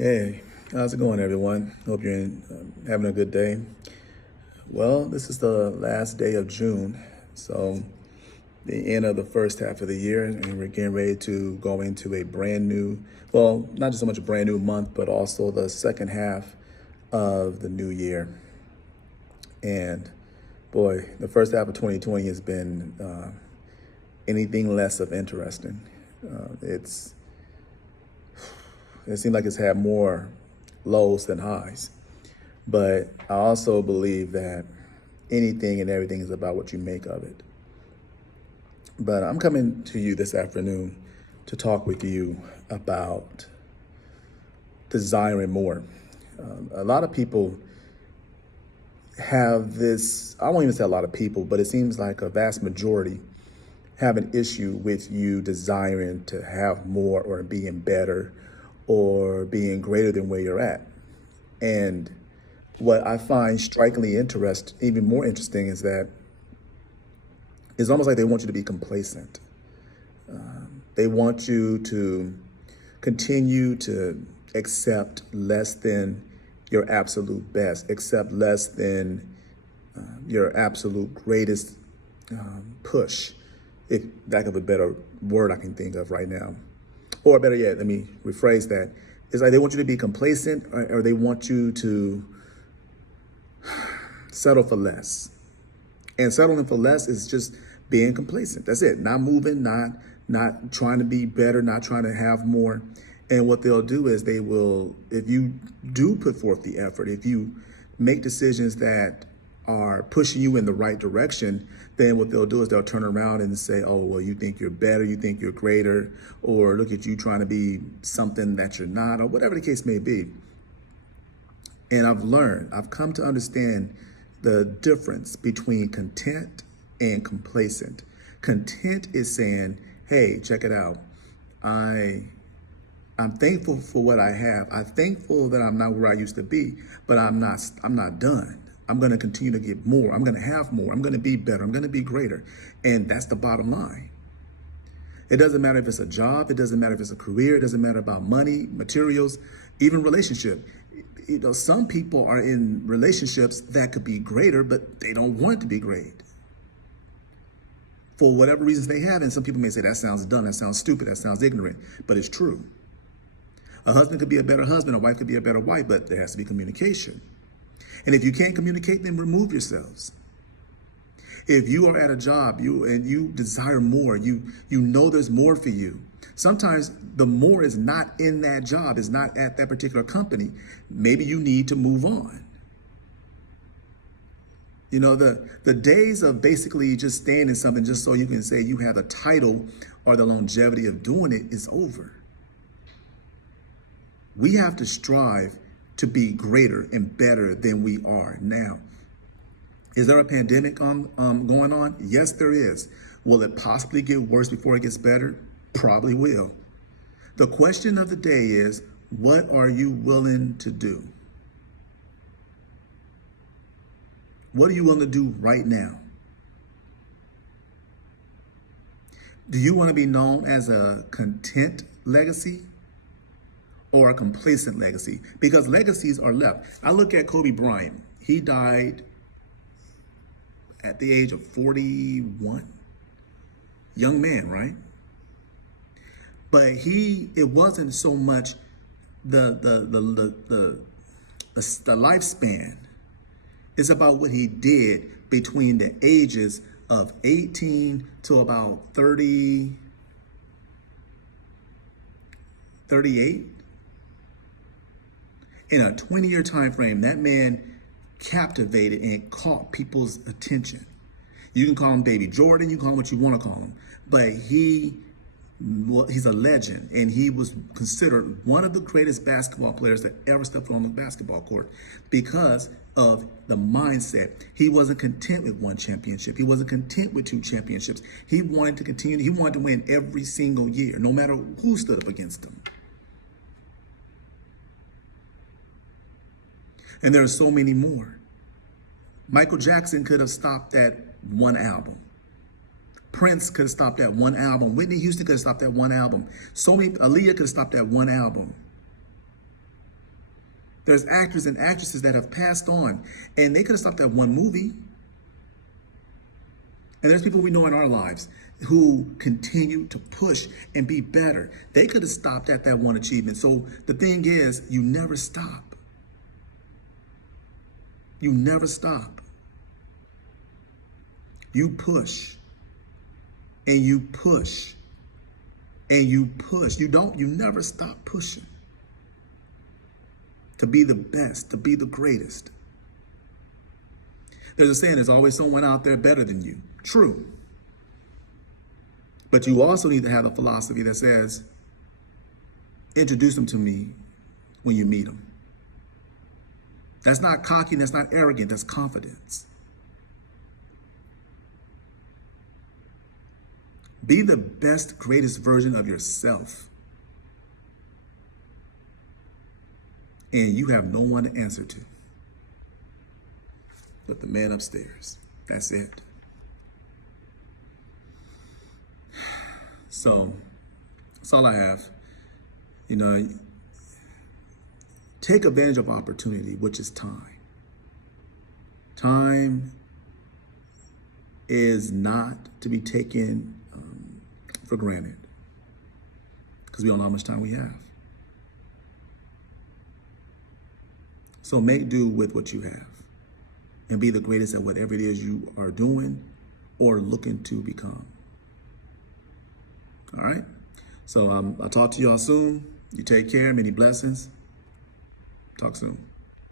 Hey, how's it going, everyone? Hope you're having a good day. Well, this is the last day of June, so the end of the first half of the year, and we're getting ready to go into a brand new, well, not just so much a brand new month, but also the second half of the new year. And boy, the first half of 2020 has been anything less of interesting. It's It seems like it's had more lows than highs. But I also believe that anything and everything is about what you make of it. But I'm coming to you this afternoon to talk with you about desiring more. A lot of people have this, I won't even say a lot of people, but it seems like a vast majority have an issue with you desiring to have more or being better or being greater than where you're at. And what I find strikingly even more interesting, is that it's almost like they want you to be complacent. They want you to continue to accept less than your absolute best, accept less than your absolute greatest push, if lack of a better word I can think of right now. Or better yet, let me rephrase that. It's like they want you to be complacent, or they want you to settle for less. And settling for less is just being complacent. That's it. Not moving, not trying to be better, not trying to have more. And what they'll do is they will, if you do put forth the effort, if you make decisions that are pushing you in the right direction, then what they'll do is they'll turn around and say, oh, well, you think you're better, you think you're greater, or look at you trying to be something that you're not, or whatever the case may be. And I've come to understand the difference between content and complacent. Content is saying, hey, check it out. I'm thankful for what I have. I'm thankful that I'm not where I used to be, but I'm not done. I'm going to continue to get more. I'm going to have more. I'm going to be better. I'm going to be greater. And that's the bottom line. It doesn't matter if it's a job. It doesn't matter if it's a career. It doesn't matter about money, materials, even relationship. You know, some people are in relationships that could be greater, but they don't want it to be great for whatever reasons they have. And some people may say, that sounds dumb, that sounds stupid, that sounds ignorant, but it's true. A husband could be a better husband, a wife could be a better wife, but there has to be communication. And if you can't communicate, then remove yourselves. If you are at a job and you desire more, you know there's more for you. Sometimes the more is not in that job, is not at that particular company. Maybe you need to move on. You know, the days of basically just staying in something just so you can say you have the title or the longevity of doing it is over. We have to strive to be greater and better than we are now. Is there a pandemic going on? Yes, there is. Will it possibly get worse before it gets better? Probably will. The question of the day is, what are you willing to do? What are you willing to do right now? Do you want to be known as a content legacy or a complacent legacy? Because legacies are left. I look at Kobe Bryant. He died at the age of 41. Young man, right? But it wasn't so much the lifespan. It's about what he did between the ages of 18 to about 30, 38. In a 20-year time frame, that man captivated and caught people's attention. You can call him Baby Jordan, you can call him what you want to call him, but he's a legend, and he was considered one of the greatest basketball players that ever stepped on the basketball court because of the mindset. He wasn't content with one championship. He wasn't content with two championships. He wanted to continue. He wanted to win every single year, no matter who stood up against him. And there are so many more. Michael Jackson could have stopped that one album. Prince could have stopped that one album. Whitney Houston could have stopped that one album. Aaliyah could have stopped that one album. There's actors and actresses that have passed on, and they could have stopped at one movie. And there's people we know in our lives who continue to push and be better. They could have stopped at that one achievement. So the thing is, you never stop. You never stop. You push and you push and you push. You never stop pushing to be the best, to be the greatest. There's a saying, there's always someone out there better than you. True. But you also need to have a philosophy that says, introduce them to me when you meet them. That's not cocky, that's not arrogant, that's confidence. Be the best, greatest version of yourself. And you have no one to answer to but the man upstairs. That's it. So that's all I have. You know, take advantage of opportunity, which is time. Time is not to be taken for granted, because we don't know how much time we have. So make do with what you have and be the greatest at whatever it is you are doing or looking to become. All right? So I'll talk to y'all soon. You take care. Many blessings. Talk soon.